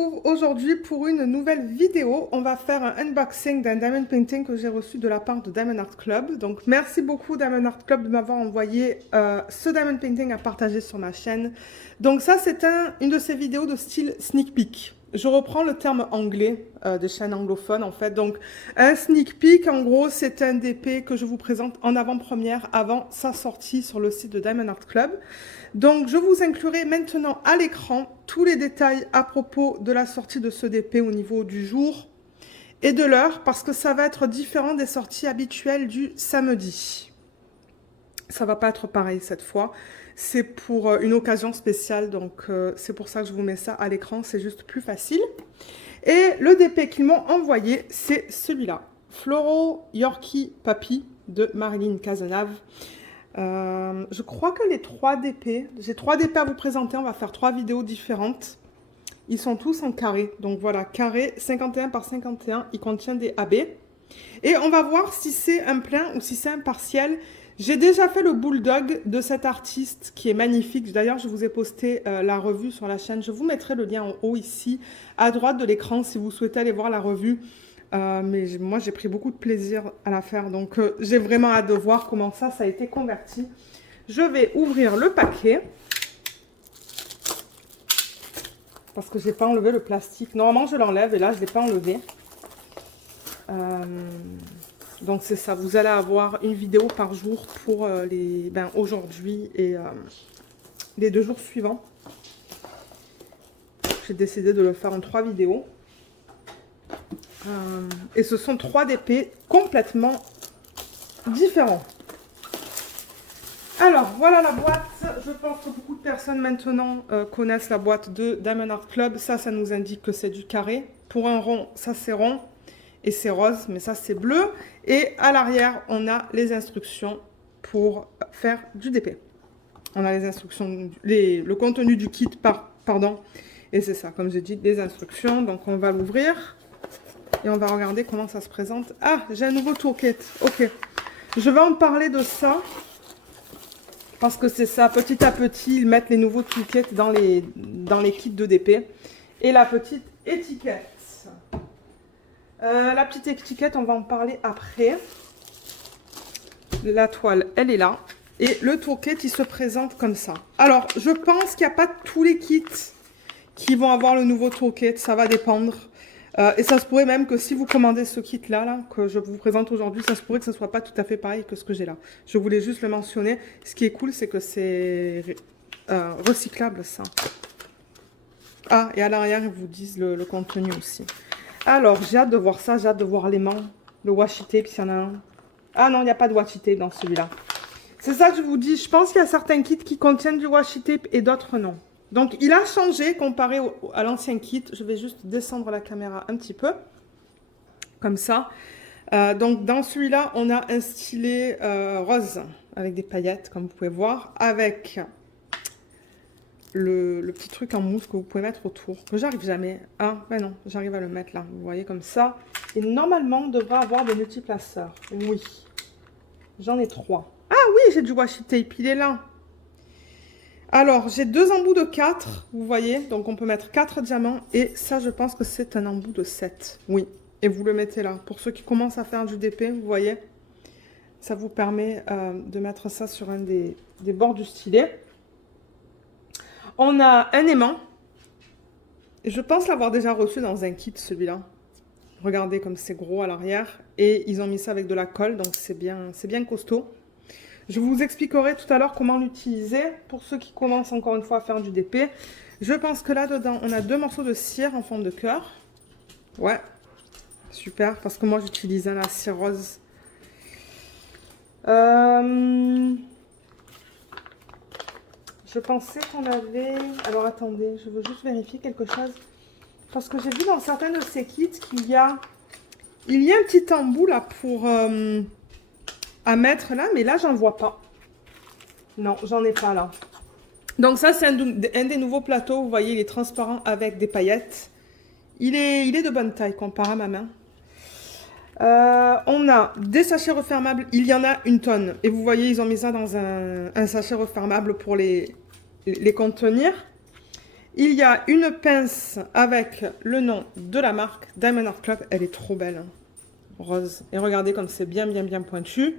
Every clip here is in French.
retrouve aujourd'hui pour une nouvelle vidéo. On va faire un unboxing d'un Diamond Painting que j'ai reçu de la part de Diamond Art Club. Donc merci beaucoup Diamond Art Club de m'avoir envoyé ce Diamond Painting à partager sur ma chaîne. Donc ça c'est une de ces vidéos de style sneak peek. Je reprends le terme anglais des chaînes anglophones en fait. Donc un sneak peek en gros c'est un DP que je vous présente en avant-première avant sa sortie sur le site de Diamond Art Club. Donc je vous inclurai maintenant à l'écran tous les détails à propos de la sortie de ce DP au niveau du jour et de l'heure parce que ça va être différent des sorties habituelles du samedi. Ça va pas être pareil cette fois. C'est pour une occasion spéciale, donc c'est pour ça que je vous mets ça à l'écran, c'est juste plus facile. Et le DP qu'ils m'ont envoyé, c'est celui-là. Floro Yorkie Papi de Marilyn Cazenave. Je crois que les 3 DP, j'ai 3 DP à vous présenter, on va faire 3 vidéos différentes. Ils sont tous en carré, donc voilà, carré 51 par 51, il contient des AB. Et on va voir si c'est un plein ou si c'est un partiel. J'ai déjà fait le bulldog de cet artiste qui est magnifique. D'ailleurs, je vous ai posté la revue sur la chaîne. Je vous mettrai le lien en haut ici, à droite de l'écran, si vous souhaitez aller voir la revue. Mais moi, j'ai pris beaucoup de plaisir à la faire. Donc, j'ai vraiment hâte de voir comment ça a été converti. Je vais ouvrir le paquet. Parce que je n'ai pas enlevé le plastique. Normalement, je l'enlève et là, je ne l'ai pas enlevé. Donc c'est ça, vous allez avoir une vidéo par jour pour aujourd'hui et les 2 jours suivants. J'ai décidé de le faire en 3 vidéos. Et ce sont 3 DP complètement différents. Alors voilà la boîte. Je pense que beaucoup de personnes maintenant connaissent la boîte de Diamond Art Club. Ça nous indique que c'est du carré. Pour un rond, ça c'est rond. Et c'est rose, mais ça c'est bleu. Et à l'arrière, on a les instructions pour faire du DP. On a les instructions, le contenu du kit, pardon. Et c'est ça, comme j'ai dit, des instructions. Donc on va l'ouvrir et on va regarder comment ça se présente. Ah, j'ai un nouveau toolkit. Ok. Je vais en parler de ça. Parce que c'est ça, petit à petit, ils mettent les nouveaux toolkits dans les kits de DP. Et la petite étiquette. La petite étiquette, on va en parler après. La toile, elle est là. Et le toolkit, il se présente comme ça. Alors, je pense qu'il n'y a pas tous les kits qui vont avoir le nouveau toolkit. Ça va dépendre. Et ça se pourrait même que si vous commandez ce kit-là, que je vous présente aujourd'hui, ça se pourrait que ce ne soit pas tout à fait pareil que ce que j'ai là. Je voulais juste le mentionner. Ce qui est cool, c'est que c'est recyclable, ça. Ah, et à l'arrière, ils vous disent le contenu aussi. Alors, j'ai hâte de voir ça, j'ai hâte de voir l'aimant, le washi tape, s'il y en a un. Ah non, il n'y a pas de washi tape dans celui-là. C'est ça que je vous dis, je pense qu'il y a certains kits qui contiennent du washi tape et d'autres non. Donc, il a changé comparé à l'ancien kit. Je vais juste descendre la caméra un petit peu, comme ça. Donc, dans celui-là, on a un stylet rose, avec des paillettes, comme vous pouvez voir, avec le petit truc en mousse que vous pouvez mettre autour, que j'arrive jamais. Ah, ben non, j'arrive à le mettre là, vous voyez, comme ça. Et normalement, on devrait avoir des multiplaceurs. Oui, j'en ai 3. Ah oui, j'ai du washi tape, il est là. Alors, j'ai 2 embouts de 4, vous voyez, donc on peut mettre 4 diamants. Et ça, je pense que c'est un embout de 7, oui. Et vous le mettez là. Pour ceux qui commencent à faire du DP, vous voyez, ça vous permet de mettre ça sur un des bords du stylet. On a un aimant. Et je pense l'avoir déjà reçu dans un kit, celui-là. Regardez comme c'est gros à l'arrière. Et ils ont mis ça avec de la colle, donc c'est bien costaud. Je vous expliquerai tout à l'heure comment l'utiliser pour ceux qui commencent encore une fois à faire du DP. Je pense que là-dedans, on a 2 morceaux de cire en forme de cœur. Ouais, super, parce que moi j'utilise la cire rose. Je pensais qu'on avait... Alors attendez, je veux juste vérifier quelque chose. Parce que j'ai vu dans certains de ces kits qu'il y a un petit embout là pour... à mettre là, mais là j'en vois pas. Non, j'en ai pas là. Donc ça c'est un des nouveaux plateaux, vous voyez, il est transparent avec des paillettes. Il est de bonne taille comparé à ma main. On a des sachets refermables, il y en a une tonne. Et vous voyez, ils ont mis ça dans un sachet refermable pour les contenir. Il y a une pince avec le nom de la marque Diamond Art Club. Elle est trop belle, hein. Rose. Et regardez comme c'est bien pointu.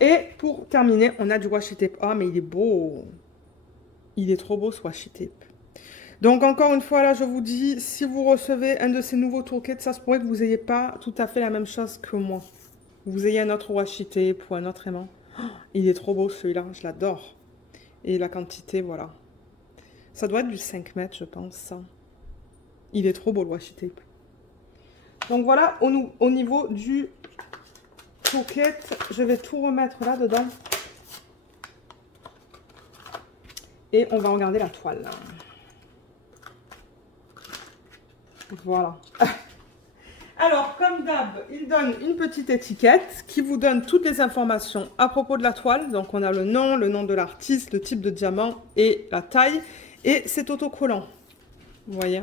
Et pour terminer, on a du washi tape. Ah, mais il est beau. Il est trop beau ce washi tape. Donc encore une fois, là, je vous dis, si vous recevez un de ces nouveaux toolkits, ça se pourrait que vous n'ayez pas tout à fait la même chose que moi. Vous ayez un autre washi tape ou un autre aimant. Oh, il est trop beau celui-là, je l'adore. Et la quantité, voilà. Ça doit être du 5 mètres, je pense, ça. Il est trop beau le washi tape. Donc voilà, au niveau du toolkit, je vais tout remettre là-dedans. Et on va regarder la toile. Voilà. Alors, comme d'hab, il donne une petite étiquette qui vous donne toutes les informations à propos de la toile. Donc, on a le nom de l'artiste, le type de diamant et la taille. Et c'est autocollant. Vous voyez?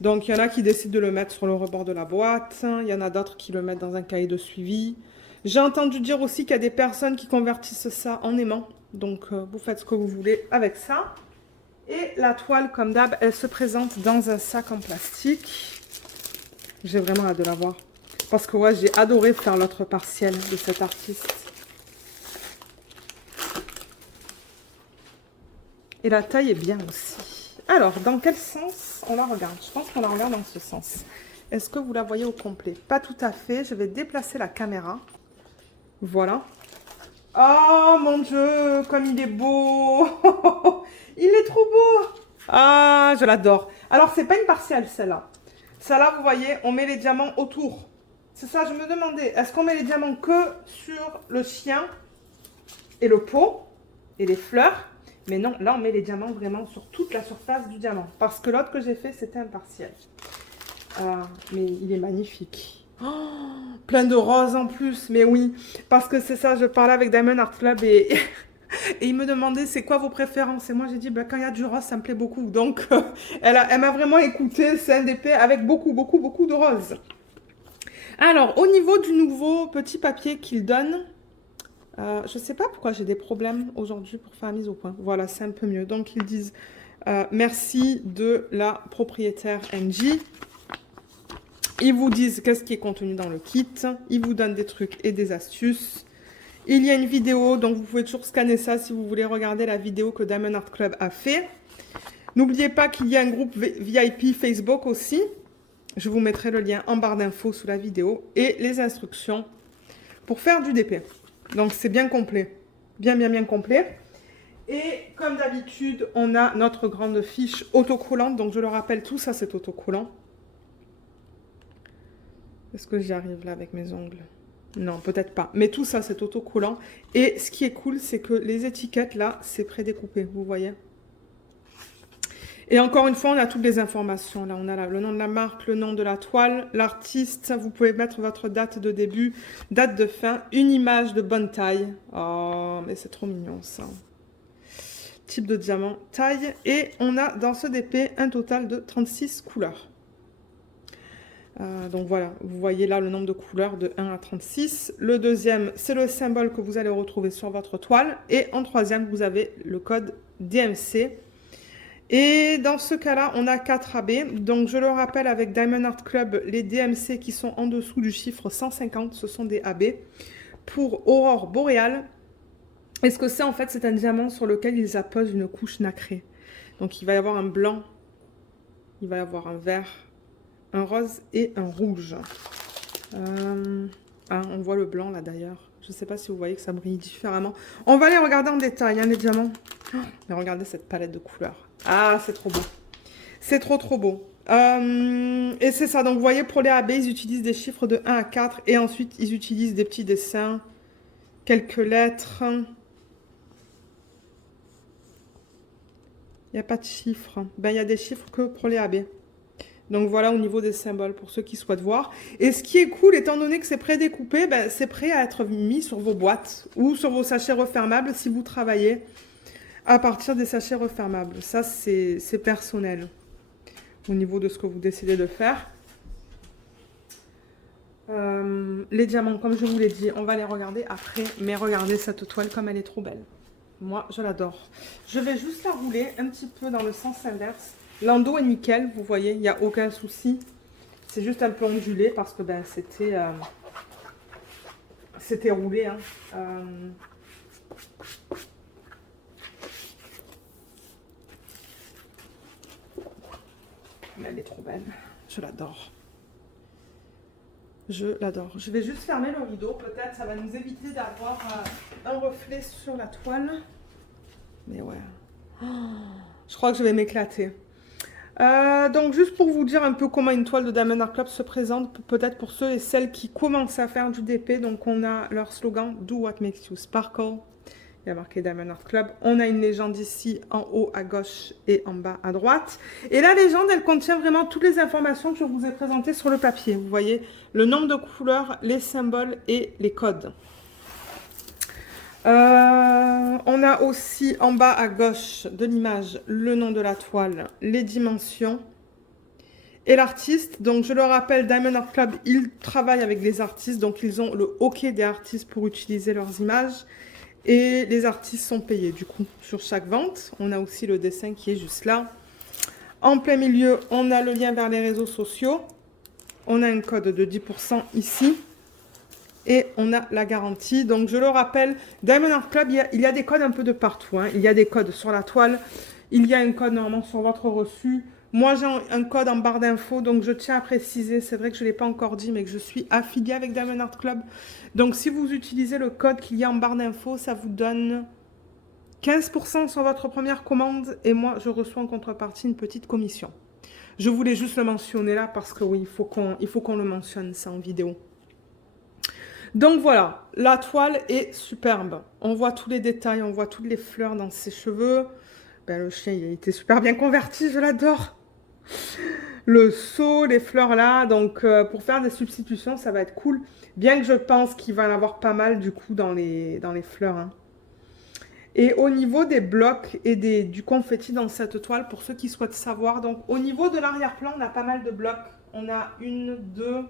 Donc, il y en a qui décident de le mettre sur le rebord de la boîte. Il y en a d'autres qui le mettent dans un cahier de suivi. J'ai entendu dire aussi qu'il y a des personnes qui convertissent ça en aimant. Donc, vous faites ce que vous voulez avec ça. Et la toile, comme d'hab, elle se présente dans un sac en plastique. J'ai vraiment hâte de la voir. Parce que ouais, j'ai adoré faire l'autre partiel de cet artiste. Et la taille est bien aussi. Alors, dans quel sens on la regarde? Je pense qu'on la regarde dans ce sens. Est-ce que vous la voyez au complet? Pas tout à fait. Je vais déplacer la caméra. Voilà. Oh mon Dieu, comme il est beau. Il est trop beau. Ah, je l'adore. Alors, c'est pas une partielle, celle-là. Celle-là, vous voyez, on met les diamants autour. C'est ça, je me demandais, est-ce qu'on met les diamants que sur le chien et le pot et les fleurs? Mais non, là, on met les diamants vraiment sur toute la surface du diamant. Parce que l'autre que j'ai fait, c'était un partiel. Mais il est magnifique. Oh, plein de roses en plus, mais oui. Parce que c'est ça, je parlais avec Diamond Art Club et... Et il me demandait c'est quoi vos préférences. Et moi j'ai dit bah, quand il y a du rose ça me plaît beaucoup. Donc elle m'a vraiment écouté. C'est un DP avec beaucoup de rose. Alors au niveau du nouveau petit papier qu'il donne, je ne sais pas pourquoi j'ai des problèmes aujourd'hui pour faire la mise au point. Voilà, c'est un peu mieux. Donc ils disent merci de la propriétaire NG. Ils vous disent qu'est-ce qui est contenu dans le kit. Ils vous donnent des trucs et des astuces. Il y a une vidéo, donc vous pouvez toujours scanner ça si vous voulez regarder la vidéo que Diamond Art Club a fait. N'oubliez pas qu'il y a un groupe VIP Facebook aussi. Je vous mettrai le lien en barre d'infos sous la vidéo. Et les instructions pour faire du DP. Donc c'est bien complet. Bien complet. Et comme d'habitude, on a notre grande fiche autocollante. Donc je le rappelle, tout ça c'est autocollant. Est-ce que j'y arrive là avec mes ongles ? Non, peut-être pas. Mais tout ça, c'est autocollant. Et ce qui est cool, c'est que les étiquettes, là, c'est prédécoupé. Vous voyez? Et encore une fois, on a toutes les informations. Là, on a le nom de la marque, le nom de la toile, l'artiste. Vous pouvez mettre votre date de début, date de fin, une image de bonne taille. Oh, mais c'est trop mignon, ça. Type de diamant, taille. Et on a dans ce DP un total de 36 couleurs. Donc voilà, vous voyez là le nombre de couleurs de 1 à 36. Le deuxième, c'est le symbole que vous allez retrouver sur votre toile. Et en troisième, vous avez le code DMC. Et dans ce cas-là, on a 4 AB. Donc je le rappelle avec Diamond Art Club, les DMC qui sont en dessous du chiffre 150, ce sont des AB. Pour Aurore Boréale, et ce que c'est en fait, c'est un diamant sur lequel ils apposent une couche nacrée. Donc il va y avoir un blanc, il va y avoir un vert, un rose et un rouge. On voit le blanc là d'ailleurs. Je ne sais pas si vous voyez que ça brille différemment. On va les regarder en détail, hein, les diamants. Mais regardez cette palette de couleurs. Ah, c'est trop beau. C'est trop beau. Et c'est ça. Donc vous voyez, pour les AB, ils utilisent des chiffres de 1 à 4. Et ensuite, ils utilisent des petits dessins, quelques lettres. Il n'y a pas de chiffres. Ben, il y a des chiffres que pour les AB. Donc voilà au niveau des symboles pour ceux qui souhaitent voir. Et ce qui est cool, étant donné que c'est prédécoupé, ben, c'est prêt à être mis sur vos boîtes ou sur vos sachets refermables si vous travaillez à partir des sachets refermables. Ça, c'est personnel au niveau de ce que vous décidez de faire. Les diamants, comme je vous l'ai dit, on va les regarder après. Mais regardez cette toile comme elle est trop belle. Moi, je l'adore. Je vais juste la rouler un petit peu dans le sens inverse. L'endos est nickel, vous voyez, il n'y a aucun souci. C'est juste un peu ondulé parce que ben, c'était roulé. Hein. Mais elle est trop belle. Je l'adore. Je l'adore. Je vais juste fermer le rideau. Peut-être ça va nous éviter d'avoir un reflet sur la toile. Mais ouais. Oh, je crois que je vais m'éclater. Donc juste pour vous dire un peu comment une toile de Diamond Art Club se présente, peut-être pour ceux et celles qui commencent à faire du DP. Donc on a leur slogan Do what makes you sparkle. Il y a marqué Diamond Art Club. On a une légende ici en haut à gauche et en bas à droite. Et la légende, elle contient vraiment toutes les informations que je vous ai présentées sur le papier. Vous voyez le nombre de couleurs, les symboles et les codes. On a aussi en bas à gauche de l'image le nom de la toile, les dimensions et l'artiste. Donc je le rappelle, Diamond Art Club, ils travaillent avec des artistes, donc ils ont le OK des artistes pour utiliser leurs images. Et les artistes sont payés du coup sur chaque vente. On a aussi le dessin qui est juste là. En plein milieu, on a le lien vers les réseaux sociaux. On a un code de 10% ici. Et on a la garantie. Donc je le rappelle, Diamond Art Club, il y a des codes un peu de partout. Hein. Il y a des codes sur la toile. Il y a un code normalement sur votre reçu. Moi j'ai un code en barre d'infos. Donc je tiens à préciser, c'est vrai que je ne l'ai pas encore dit, mais que je suis affiliée avec Diamond Art Club. Donc si vous utilisez le code qu'il y a en barre d'infos, ça vous donne 15% sur votre première commande. Et moi je reçois en contrepartie une petite commission. Je voulais juste le mentionner là parce que oui, il faut qu'on le mentionne ça en vidéo. Donc voilà, la toile est superbe. On voit tous les détails, on voit toutes les fleurs dans ses cheveux. Ben, le chien, il a été super bien converti, je l'adore. Le seau, les fleurs là. Donc pour faire des substitutions, ça va être cool. Bien que je pense qu'il va y en avoir pas mal du coup dans les fleurs. Hein. Et au niveau des blocs et du confetti dans cette toile, pour ceux qui souhaitent savoir. Donc au niveau de l'arrière-plan, on a pas mal de blocs. On a 1, 2...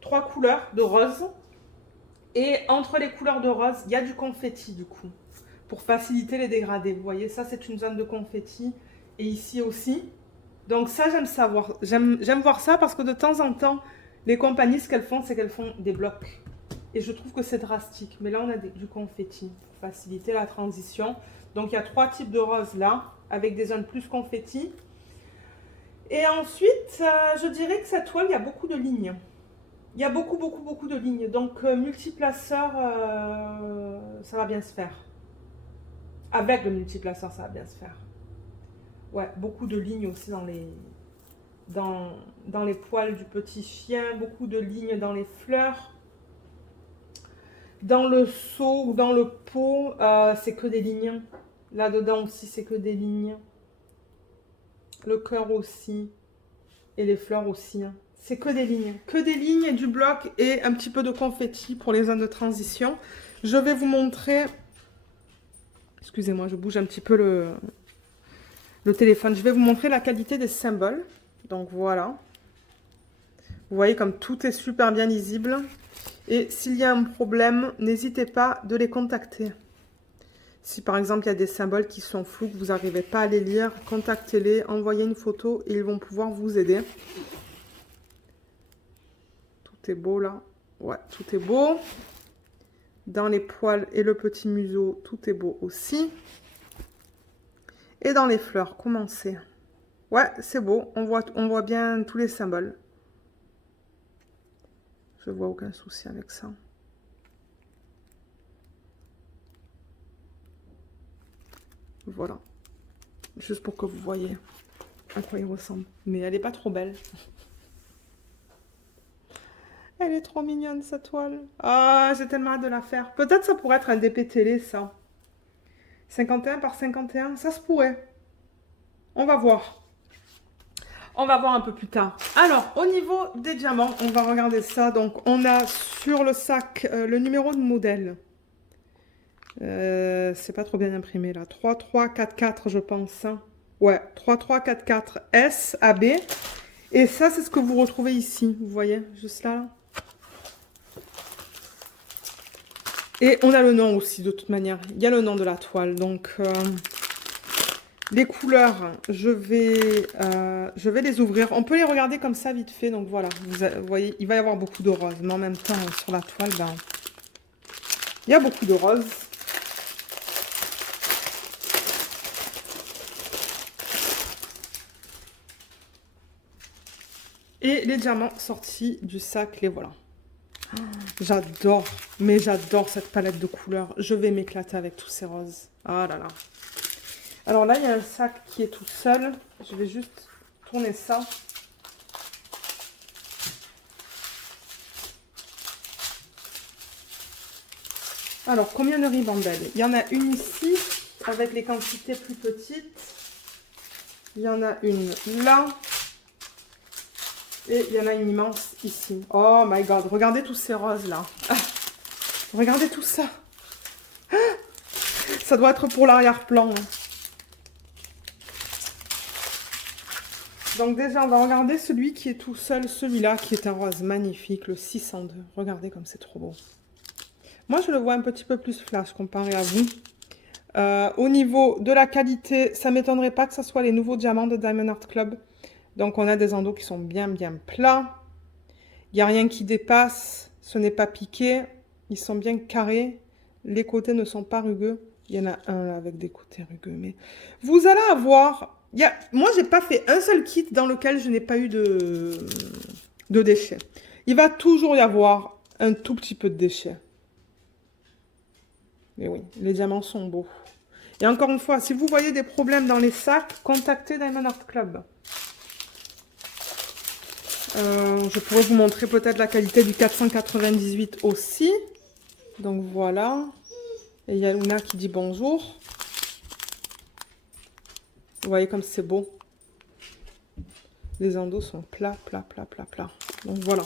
3 couleurs de rose. Et entre les couleurs de rose, il y a du confetti du coup. Pour faciliter les dégradés. Vous voyez, ça c'est une zone de confetti. Et ici aussi. Donc ça, j'aime voir ça parce que de temps en temps, les compagnies, ce qu'elles font, c'est qu'elles font des blocs. Et je trouve que c'est drastique. Mais là, on a du confetti pour faciliter la transition. Donc il y a 3 types de rose là, avec des zones plus confetti. Et ensuite, je dirais que cette toile, il y a beaucoup de lignes. Il y a beaucoup de lignes, donc multiplaceur, ça va bien se faire. Avec le multiplaceur, ça va bien se faire. Ouais, beaucoup de lignes aussi dans les poils du petit chien, beaucoup de lignes dans les fleurs. Dans le seau ou dans le pot, c'est que des lignes. Là-dedans aussi, c'est que des lignes. Le cœur aussi. Et les fleurs aussi, hein. C'est que des lignes et du bloc et un petit peu de confetti pour les zones de transition. Je vais vous montrer, excusez-moi, je bouge un petit peu le téléphone. Je vais vous montrer la qualité des symboles. Donc voilà. Vous voyez comme tout est super bien lisible. Et s'il y a un problème, n'hésitez pas de les contacter. Si par exemple il y a des symboles qui sont flous, que vous n'arrivez pas à les lire, contactez-les, envoyez une photo et ils vont pouvoir vous aider. Tout est beau là. Ouais, tout est beau. Dans les poils et le petit museau, tout est beau aussi. Et dans les fleurs, comment c'est? Ouais, c'est beau. On voit bien tous les symboles. Je vois aucun souci avec ça. Voilà. Juste pour que vous voyez à quoi il ressemble. Mais elle n'est pas trop belle. Elle est trop mignonne, cette toile. Ah, j'ai tellement hâte de la faire. Peut-être ça pourrait être un DP télé, ça. 51 par 51, ça se pourrait. On va voir. On va voir un peu plus tard. Alors, au niveau des diamants, on va regarder ça. Donc, on a sur le sac le numéro de modèle. C'est pas trop bien imprimé, là. 3344, je pense. Hein. Ouais, 3344 S, AB. Et ça, c'est ce que vous retrouvez ici. Vous voyez, juste là. Et on a le nom aussi, de toute manière. Il y a le nom de la toile. Donc, les couleurs, je vais les ouvrir. On peut les regarder comme ça, vite fait. Donc, voilà. Vous voyez, il va y avoir beaucoup de roses. Mais en même temps, sur la toile, ben, il y a beaucoup de roses. Et les diamants sortis du sac, les voilà. J'adore, mais j'adore cette palette de couleurs. Je vais m'éclater avec tous ces roses. Ah là là. Alors là, il y a un sac qui est tout seul. Je vais juste tourner ça. Alors, combien de ribambelles? Il y en a une ici, avec les quantités plus petites. Il y en a une là. Et il y en a une immense ici. Oh my god, regardez tous ces roses là. Ah, regardez tout ça. Ah, ça doit être pour l'arrière-plan. Donc déjà, on va regarder celui qui est tout seul, celui-là qui est un rose magnifique, le 602. Regardez comme c'est trop beau. Moi, je le vois un petit peu plus flash comparé à vous. Au niveau de la qualité, ça ne m'étonnerait pas que ce soit les nouveaux diamants de Diamond Art Club. Donc, on a des endos qui sont bien plats. Il n'y a rien qui dépasse. Ce n'est pas piqué. Ils sont bien carrés. Les côtés ne sont pas rugueux. Il y en a un là avec des côtés rugueux. Mais vous allez avoir... Moi, je n'ai pas fait un seul kit dans lequel je n'ai pas eu de déchets. Il va toujours y avoir un tout petit peu de déchets. Mais oui, les diamants sont beaux. Et encore une fois, si vous voyez des problèmes dans les sacs, contactez Diamond Art Club. Je pourrais vous montrer peut-être la qualité du 498 aussi. Donc voilà. Et il y a Luna qui dit bonjour. Vous voyez comme c'est beau. Les endos sont plats. Donc voilà.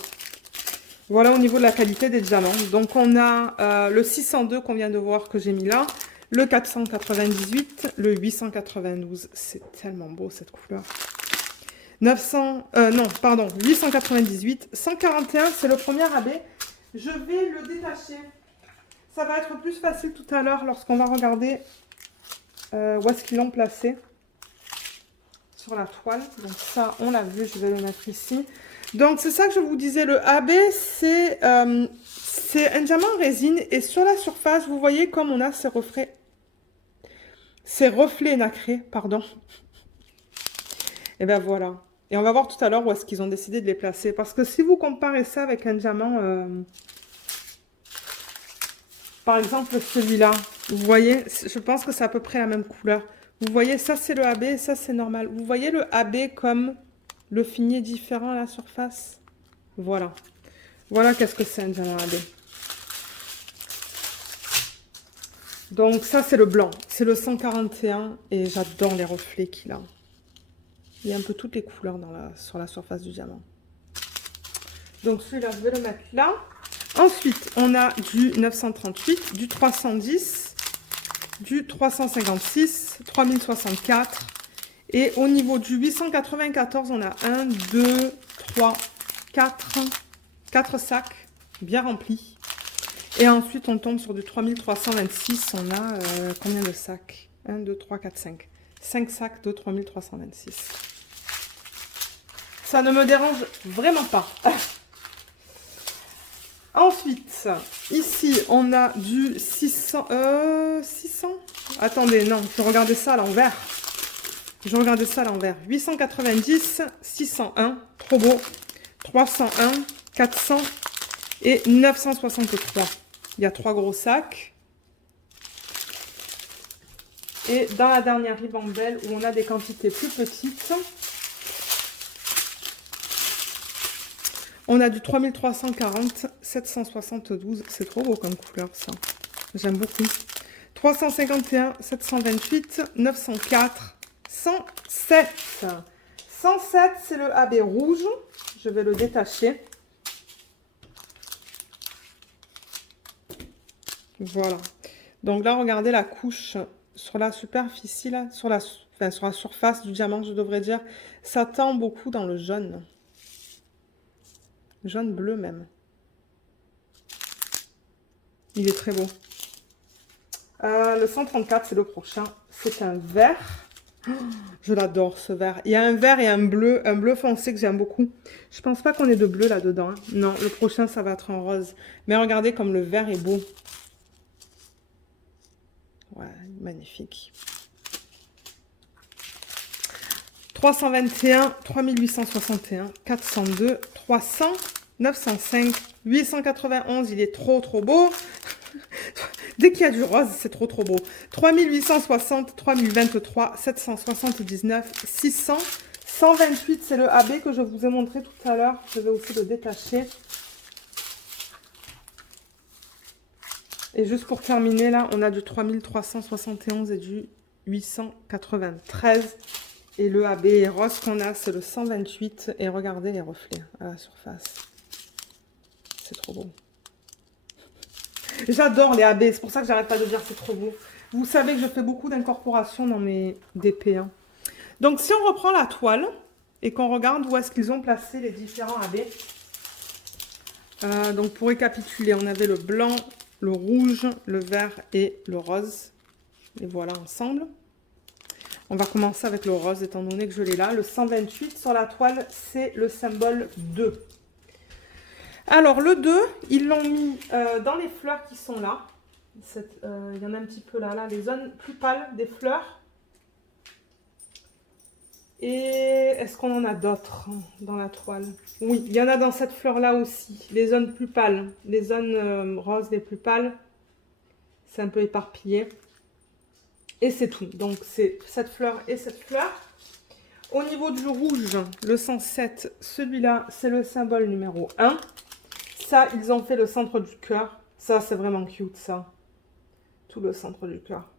Voilà au niveau de la qualité des diamants. Donc on a le 602 qu'on vient de voir que j'ai mis là. Le 498, le 892. C'est tellement beau cette couleur. 898. 141, c'est le premier rabais. Je vais le détacher. Ça va être plus facile tout à l'heure lorsqu'on va regarder où est-ce qu'ils l'ont placé sur la toile. Donc ça, on l'a vu, je vais le mettre ici. Donc c'est ça que je vous disais, le AB, c'est un diamant en résine. Et sur la surface, vous voyez comme on a ces reflets nacrés, pardon. Et ben voilà. Et on va voir tout à l'heure où est-ce qu'ils ont décidé de les placer. Parce que si vous comparez ça avec un diamant, par exemple celui-là, vous voyez, je pense que c'est à peu près la même couleur. Vous voyez, ça c'est le AB, ça c'est normal. Vous voyez le AB comme le fini est différent à la surface. Voilà. Voilà qu'est-ce que c'est un diamant AB. Donc ça c'est le blanc. C'est le 141 et j'adore les reflets qu'il a. Il y a un peu toutes les couleurs sur la surface du diamant. Donc celui-là, je vais le mettre là. Ensuite, on a du 938, du 310, du 356, 3064. Et au niveau du 894, on a 1, 2, 3, 4 sacs bien remplis. Et ensuite, on tombe sur du 3326. On a combien de sacs? 1, 2, 3, 4, 5. 5 sacs de 3326. Ça ne me dérange vraiment pas. Ensuite, ici, on a du 600... 600. Attendez, non, je regardais ça à l'envers. 890, 601, trop beau. 301, 400 et 963. Il y a 3 gros sacs. Et dans la dernière ribambelle, où on a des quantités plus petites, on a du 3340, 772. C'est trop beau comme couleur, ça. J'aime beaucoup. 351, 728, 904, 107. 107, c'est le AB rouge. Je vais le détacher. Voilà. Donc là, regardez la couche sur la superficie, là, sur la surface du diamant, je devrais dire. Ça tend beaucoup dans le jaune. Jaune bleu même. Il est très beau. Le 134, c'est le prochain. C'est un vert. Oh, je l'adore, ce vert. Il y a un vert et un bleu foncé que j'aime beaucoup. Je pense pas qu'on ait de bleu là-dedans. Hein. Non, le prochain, ça va être en rose. Mais regardez comme le vert est beau. Ouais, magnifique. 321, 3861, 402, 300, 905, 891. Il est trop beau. Dès qu'il y a du rose, c'est trop beau. 3860, 3023, 779, 600, 128, c'est le AB que je vous ai montré tout à l'heure. Je vais aussi le détacher. Et juste pour terminer, là, on a du 3371 et du 893. Et le AB rose qu'on a, c'est le 128. Et regardez les reflets à la surface. C'est trop beau. J'adore les AB, c'est pour ça que j'arrête pas de dire c'est trop beau. Vous savez que je fais beaucoup d'incorporation dans mes DP. Hein. Donc si on reprend la toile et qu'on regarde où est-ce qu'ils ont placé les différents AB. Donc pour récapituler, on avait le blanc, le rouge, le vert et le rose. Les voilà ensemble. On va commencer avec le rose étant donné que je l'ai là. Le 128 sur la toile, c'est le symbole 2. Alors, le 2, ils l'ont mis dans les fleurs qui sont là. Il y en a un petit peu là, les zones plus pâles des fleurs. Et est-ce qu'on en a d'autres dans la toile? Oui, il y en a dans cette fleur-là aussi. Les zones plus pâles, les zones roses les plus pâles. C'est un peu éparpillé. Et c'est tout. Donc, c'est cette fleur et cette fleur. Au niveau du rouge, le 107, celui-là, c'est le symbole numéro 1. Ça, ils ont fait le centre du cœur. Ça, c'est vraiment cute, ça. Tout le centre du cœur.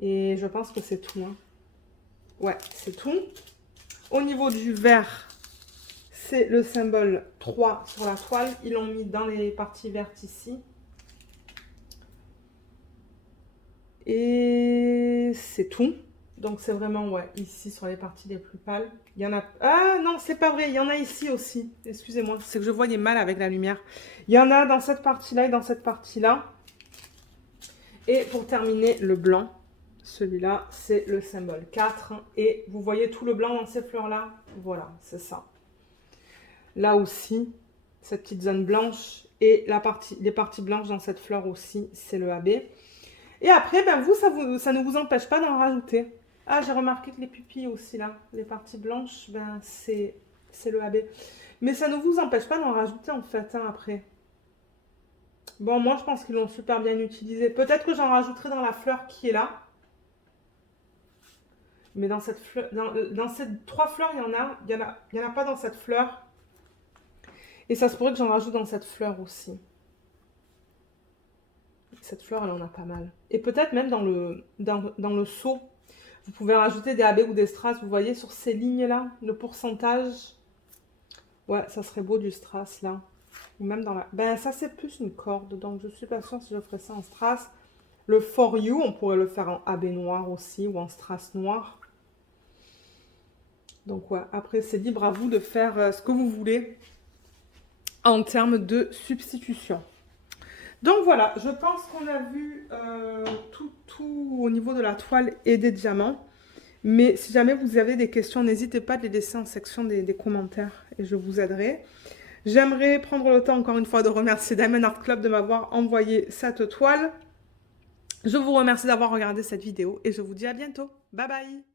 Et je pense que c'est tout. Hein. Ouais, c'est tout. Au niveau du vert, c'est le symbole 3 sur la toile. Ils l'ont mis dans les parties vertes ici. Et c'est tout. Donc, c'est vraiment, ouais, ici, sur les parties les plus pâles. Il y en a... Ah, non, c'est pas vrai. Il y en a ici aussi. Excusez-moi. C'est que je voyais mal avec la lumière. Il y en a dans cette partie-là et dans cette partie-là. Et pour terminer, le blanc. Celui-là, c'est le symbole 4. Et vous voyez tout le blanc dans ces fleurs-là? Voilà, c'est ça. Là aussi, cette petite zone blanche. Et les parties blanches dans cette fleur aussi, c'est le AB. Et après, ben ça ne vous empêche pas d'en rajouter. Ah, j'ai remarqué que les pupilles aussi, là, les parties blanches, ben c'est le AB. Mais ça ne vous empêche pas d'en rajouter, en fait, hein, après. Bon, moi, je pense qu'ils l'ont super bien utilisé. Peut-être que j'en rajouterai dans la fleur qui est là. Mais dans cette fleur, dans ces 3 fleurs, il y en a pas dans cette fleur. Et ça se pourrait que j'en rajoute dans cette fleur aussi. Cette fleur, elle en a pas mal. Et peut-être même dans le seau. Vous pouvez rajouter des AB ou des strass, vous voyez, sur ces lignes-là, le pourcentage. Ouais, ça serait beau du strass, là. Ou même dans la... Ben, ça, c'est plus une corde, donc je suis pas sûre si je ferais ça en strass. Le For You, on pourrait le faire en AB noir aussi, ou en strass noir. Donc, ouais, après, c'est libre à vous de faire ce que vous voulez en termes de substitution. Donc voilà, je pense qu'on a vu tout au niveau de la toile et des diamants. Mais si jamais vous avez des questions, n'hésitez pas à les laisser en section des commentaires et je vous aiderai. J'aimerais prendre le temps encore une fois de remercier Diamond Art Club de m'avoir envoyé cette toile. Je vous remercie d'avoir regardé cette vidéo et je vous dis à bientôt. Bye bye!